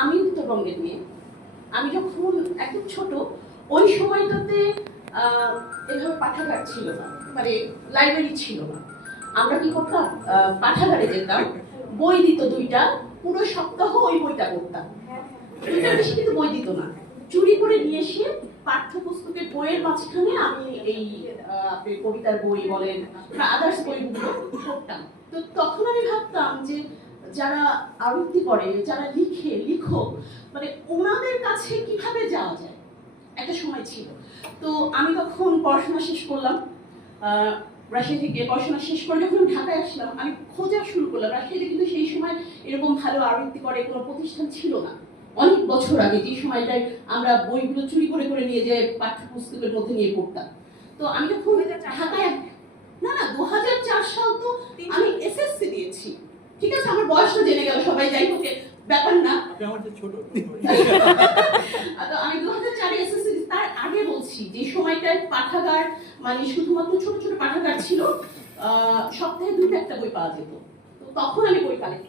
আমি উত্তরবঙ্গের মেয়ে। আমি যখন একদম ছোট, ওই সময়টাতে এভাবে পাঠাগার ছিল না, মানে লাইব্রেরি ছিল না। আমরা কি করতাম, পাঠাগারে যেতাম, বই দিত দুইটা, পুরো সপ্তাহ ওই বইটা পড়তাম। দুইটার বেশি কিন্তু বই দিত না, চুরি করে নিয়ে এসে পাঠ্যপুস্তকের বইয়ের মাঝখানে আমি এই আপনি কবিতার বই বলেন বা আদার্স বইগুলো পড়তাম। তো তখন আমি ভাবতাম যে যারা আবৃত্তি করে, যারা লিখে, লিখক, মানে ওনাদের কাছে কিভাবে যাওয়া যায়, একটা সময় ছিল। তো আমি তখন পড়াশোনা শেষ করলাম, রাজশাহী থেকে পড়াশোনা শেষ করে যখন ঢাকায় আসলাম, আমি খোঁজা শুরু করলাম। রাজশাহীতে কিন্তু সেই সময় এরকম ভালো আবৃত্তি করে কোনো প্রতিষ্ঠান ছিল না, অনেক বছর আগে, যে সময়টায় আমরা বইগুলো চুরি করে করে নিয়ে যেয়ে পাঠ্যপুস্তকের মধ্যে নিয়ে পড়তাম। তো আমি যখন ঢাকায়, না না 2004 সাল তো আমি এসএসসি দিয়েছি, ঠিক আছে, আমার বয়সটা জেনে গেল সবাই, যাই হোক ব্যাপার না। ছোট আমি 2004 এসএসসি, তার আগে বলছি, যে সময়টায় পাঠাগার মানে শুধুমাত্র ছোট ছোট পাঠাগার ছিল, সপ্তাহে 2-1 বই পাওয়া যেত। তো তখন আমি বই কালেক্ট